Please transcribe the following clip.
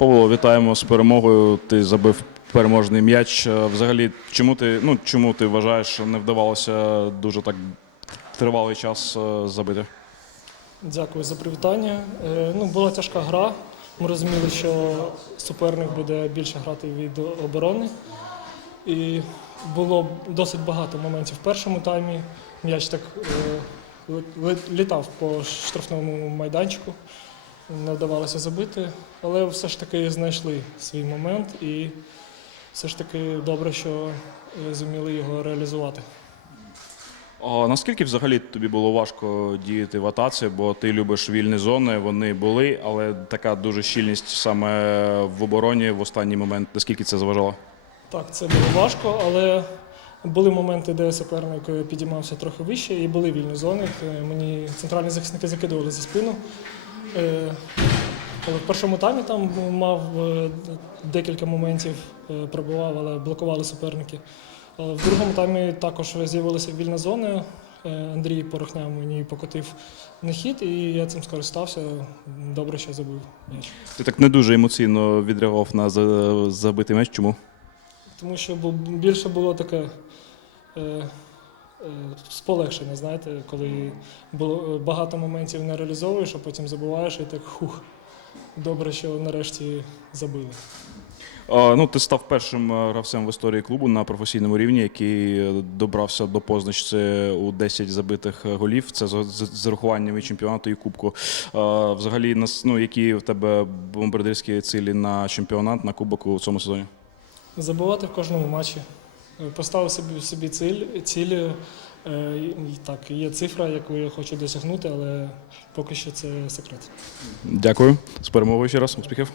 Павло, вітаємо з перемогою. Ти забив переможний м'яч. Е, Взагалі, чому ти, ну, чому ти вважаєш, що не вдавалося дуже так тривалий час е, забити? Дякую за привітання. Е, Ну, була тяжка гра. Ми розуміли, що суперник буде більше грати від оборони. І було досить багато моментів в першому таймі. М'яч так літав по штрафному майданчику. Не вдавалося забити, але все ж таки знайшли свій момент і все ж таки добре, що е, зуміли його реалізувати. А наскільки взагалі тобі було важко діяти в атаці, бо ти любиш вільні зони, вони були, але така дуже щільність саме в обороні в останній момент. Наскільки це заважало? Так, це було важко, але були моменти, де суперник е, підіймався трохи вище, і були вільні зони. Е, Мені центральні захисники закидували за спину. Але в першому таймі там мав е, декілька моментів, е, пробивав, але блокували суперники. Але в другому таймі також з'явилася вільна зона. Е, Андрій Порохня мені покотив на хід, і я цим скористався. Добре, що забив м'яч. Ти так не дуже емоційно відреагував на забитий м'яч. Чому? Тому що більше було таке е, е, сполегшення, знаєте, коли було е, багато моментів не реалізовуєш, а потім забуваєш і так хух. Добре, що нарешті забили. Ну, ти став першим е, гравцем в історії клубу на професійному рівні, який добрався до позначці у 10 забитих голів. Це з, з, з урахуванням і чемпіонату і кубку. Взагалі, ну, які в тебе бомбардирські цілі на чемпіонат, на кубок у цьому сезоні? Забивати в кожному матчі. Е, Поставив собі, собі ціль, ціль Е, так, є цифра, яку я хочу досягнути, але поки що це секрет. Дякую. З перемогою ще раз. Успіхів.